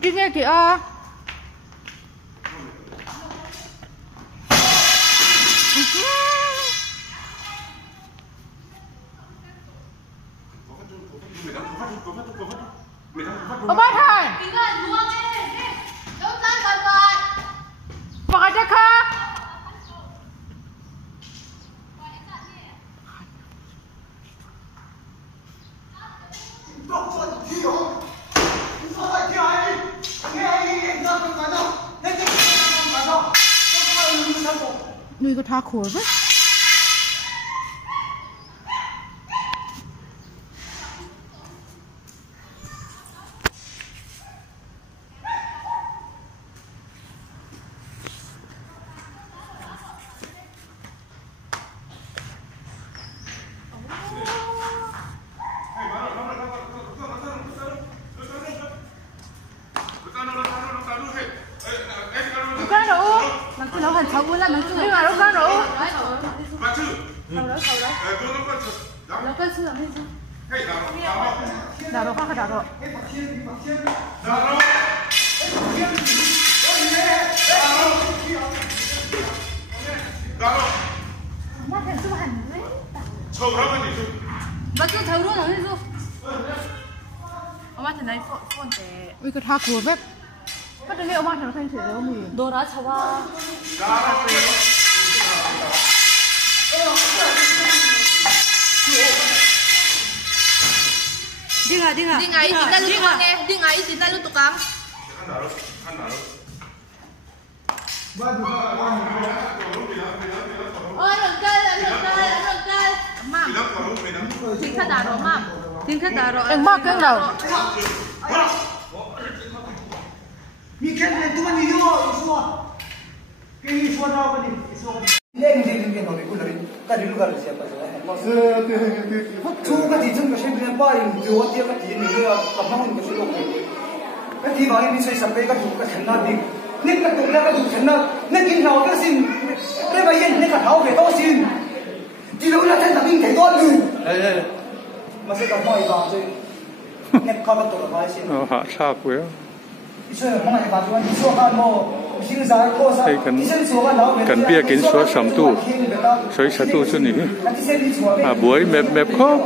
Chứ nghe kìa. Ông bắt thôi. Phải chắc ha. Người có thả khổ với. Con đủ. Làm cái lỗ hình thấu quá lên, nhưng mà đâu con đủ. Nó cái sư làm thế sao? Đào đâu khác đào đâu. Mà thành sư hành đấy. Mà cứ thấu luôn là thế sao? 엄마한테 날 폰데. 이거 다 구워 백. 근데 내 엄마한테 사진 제대로 뭐. 너라 잡아. Dinga dinga. Dinga ini kita lu tukang deh. Dinga ini kita lu tukang. Oh, lengkal. Mam. Tingkat daro mam. Tingkat daro. Mak kan đâu. Mi kan tu kan ni yo isu. Ke isu na ba ni isu. Leng din din no ku lari. Ka dilu ka siapa saja. Tu ka di jung ka shen bin pa yin tu wa dia ka di ni ya ka ma hun ka su lo. Ka di ba ni sai sapai ka tu ka thana di. Nek ka tu la ka tu thana. Nek kin hao ka sin. Re ba yen nek ka hao ve to sin. Di lo la tan ta min thai to lu. Mà sẽ còn mọi vào rồi nếp cao bắt đầu là xin hạ sao quá cần bia kiến số sắm tu sấy sát tu cho nỉ buổi mẹp mẹp khó